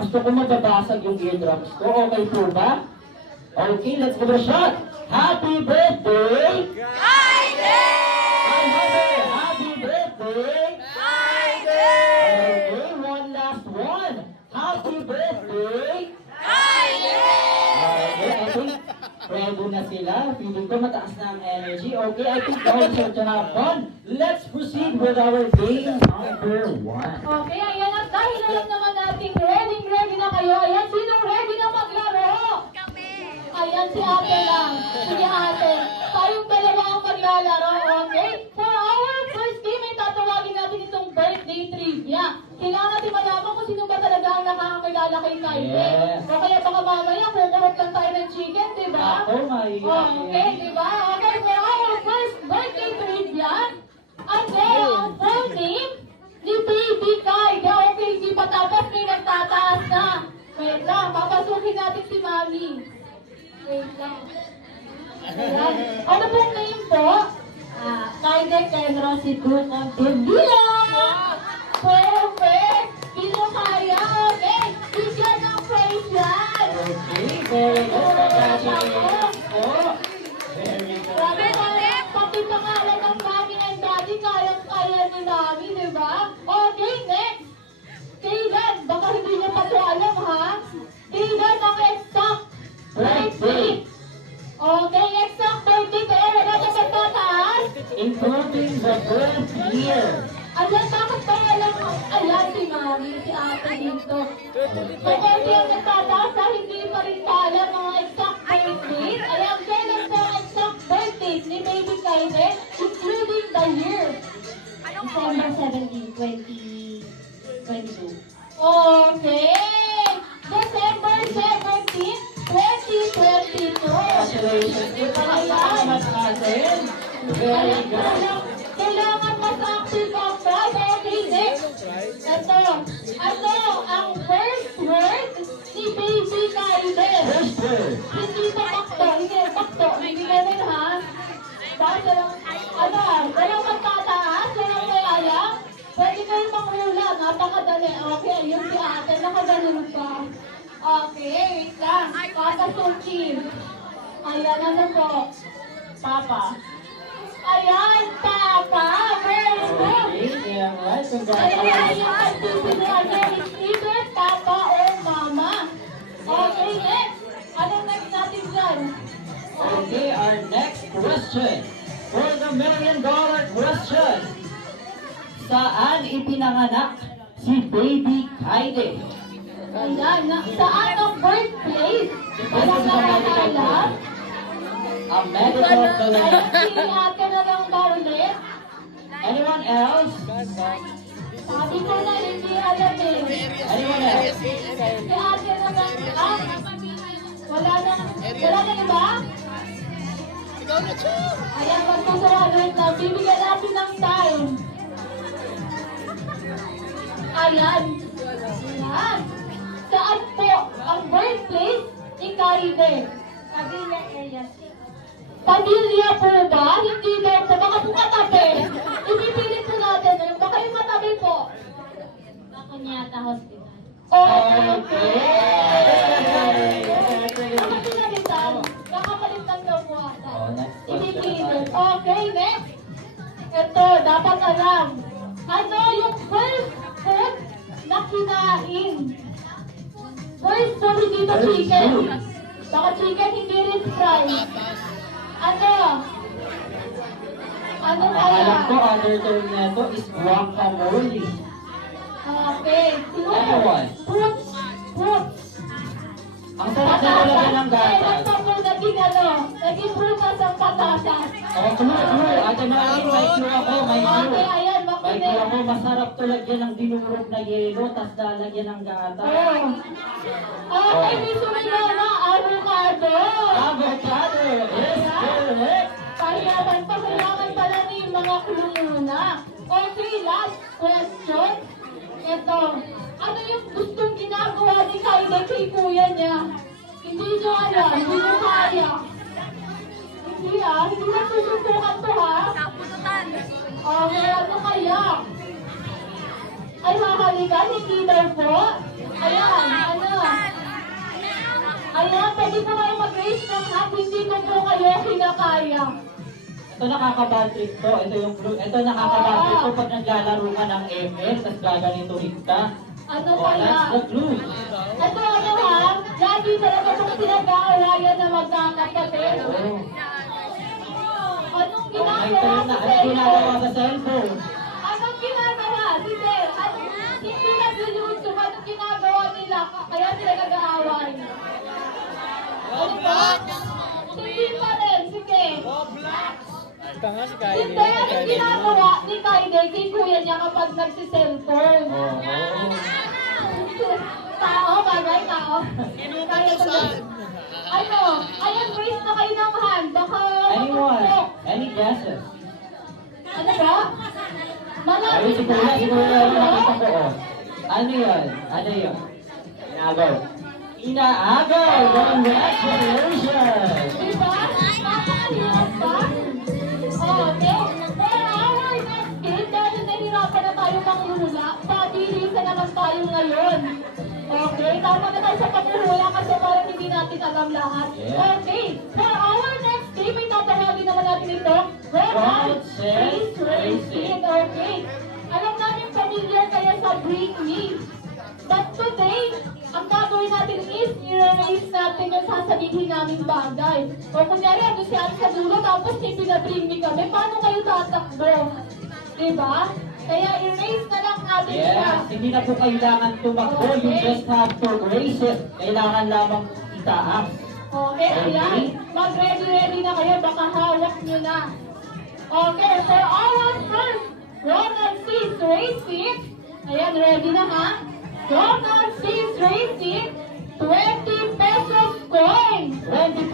Gusto ko mababasag yung eardrums ko. Okay po ba? Okay, let's give it a shot. Happy birthday! Happy birthday! Okay, one last one. Happy birthday! Okay, I think ready na sila. Feeling ko mataas na ang energy. Okay, I think also to have fun. Let's proceed with our game number 1. Okay, ayan at dahil alam naman natin, ready na kayo. Ayan, sinong ready na maglaro? Ayan si ate lang. Sige ate, tayong dalawa ang maglalaro, okay? For our first game, ay tatawagin natin itong birthday trivia. Kailangan natin malaman kung sino ba talaga ang nakakakilala kay Kylie. Yes. O kaya baka mamaya, kukurot lang tayo ng chicken, di ba? Ako, Maria. Okay, di ba? Okay, for our first birthday trivia, ang full name ni Baby Kylie. Okay, hindi pa tapos, may nagtataas na. Wait lang, papasukin natin si Mami. Wait lang. Ayan. Ano pong name po? Kylie Kenro si Duco Devila. Perfect! Sino kaya? Okay, bigyan ng praise yan. Okay, very good. Congratulations po. Very good. Grabe na, pati pangalan ng mami and daddy, kayang-kaya ni mami, di ba? Okay, next. Kailan? Baka hindi niyo pa ito alam, ha? Kailan ang exact birthday? Okay, exact birthday ko. Wala na magtataas? Including the birth year. Ayan, bakit ba alam mo? Ayan si mami, si ate dito. Kapag yung nagtataas na hindi pa rin alam mga exact birthdays, ayan, kailan po ang exact birthdays ni Baby Kylie, including the year? December 17, 2022. Okay! December 17, 2022. Congratulations. Ito na salamat natin. Very good. Kailangan mas active ang bag. Okay, next. Ito. Ano ang first word ni Baby Kylie? First word. Hindi pa bakto. Hindi bakto. Hindi ganun ha. Basta lang. Ano? Walang magtataas. Walang kaya. Pwede kayo manghula. Napakadali. Okay, ayun si ate. Nakaganon pa. Okay, wait lang. Papasukin. Ayan, ano po? Papa. Ayan, Papa. Very good. Okay, yeah, right. Ayan, Congratulations. ayan. It's either Papa or Mama. Okay, next. Anong next natin dyan? Okay, our next question. For the $1 million question. Saan ipinanganak si Baby Kylie? Ayan, saan ang birthplace? Walang nakakaalam. A medical clinic. Si ate na lang Barlet. Anyone else? Sabi ko na hindi alam eh. Anyone else? Si ate na lang. Wala na iba? Ayan, magpasaralan na. Bibigyan natin ng time. Ayan. Ayan. Saan po ang birthplace ni Kylie? Pavilla area. Pamilya po ba? Hindi daw po. Baka po katabi. Ipipilit po natin. Baka yung katabi po. Bakunyata Hospital. Okay. Okay. Baka pinalitan. Nakakalit lang daw po ata. Oh, next question. Ipipilit. Okay, next. Ito, dapat alam. Ano yung first food na kinain? First food, hindi to chicken. Baka chicken, hindi rin fries. Ano? Ano Ang kaya? alam ko, undertone nito is guacamole. Okay. Anyone? Fruits. Fruits. Ang sarap na talaga ng gatas. Ito po naging naging prutas ang patatas. Oh, clue. Ate Marie, may clue ako, may Okay, clue. ayan, May makinig. clue ako, masarap to lagyan ng dinurog na yelo, tas lalagyan ng gatas. Okay, may sumayo na, avocado. Avocado is correct. Kailangan pala ni mga clue muna. Okay, last question. Ito, ano yung gustong ginagawa ni Kylie kay kuya niya? Hindi nyo alam, hindi nyo kaya. Hindi na susubukan to ha. Okay, ano kaya? Ay, mahalikan, hindi daw po. Ayan, ano pwede po kayo mag-raise ng hand, hindi ko po kayo kinakaya. Ito nakaka-bad trip to. Ito nakaka-bad trip to pag naglalaro ka ng ML, tapos gaganito rin ka. Ano Oh, kaya? that's the clue. Ito ano ha? Lagi talaga itong pinag-aarayan na magkakapatid. Oh. Anong Okay, ginagawa tayo na. si Ano ginagawa Cellphone? sa cellphone? Anong ginagawa si Cell? Hindi nag-YouTube. Anong ginagawa nila? Kaya sila nag-aaway. Ano ba? Hindi pa rin. Sige. Tanga si Hindi, Kylie. anong ginagawa ni Kaide kay kuya niya kapag nagsiselfone? Oh. Tao, bagay, tao. Kaya tuloy. Ano? Ayan, raise na kayo ng hand. Baka Anyone? mapupok. Any guesses? Ano ba? Ayun, Malapit si Kuya, si Kuya, yung nakita ko, oh. Ano yun? Ano yun? Inaagaw. Inaagaw! Congratulations! Diba? Napakahirap ba? Okay. For our next game, dahil nahirapan na tayo manghula, pabilisan naman tayo ngayon. Okay, tama na tayo sa paghuhula kasi parang hindi natin alam lahat. Yeah. Okay, for our next game, may tatawagin naman natin ito. Round set, Racing. Okay. Alam namin familiar kayo sa Bring Me. But today, ang gagawin natin is, i-release natin yung sasabihin naming bagay. O kunyari, ano si Ann sa dulo, tapos may pinabring me kami, paano kayo tatakbo? Diba? Kaya i-raise na lang natin siya. Yes, hindi na po kailangan tumakbo. You just have to raise it. Kailangan lamang itaas. Okay, ayan. Mag-ready-ready na kayo, baka hawak nyo na. Okay, for our first Ronan Seas Racing, ayan, ready na ha? Ronan Seas Racing, 20 pesos coin. 20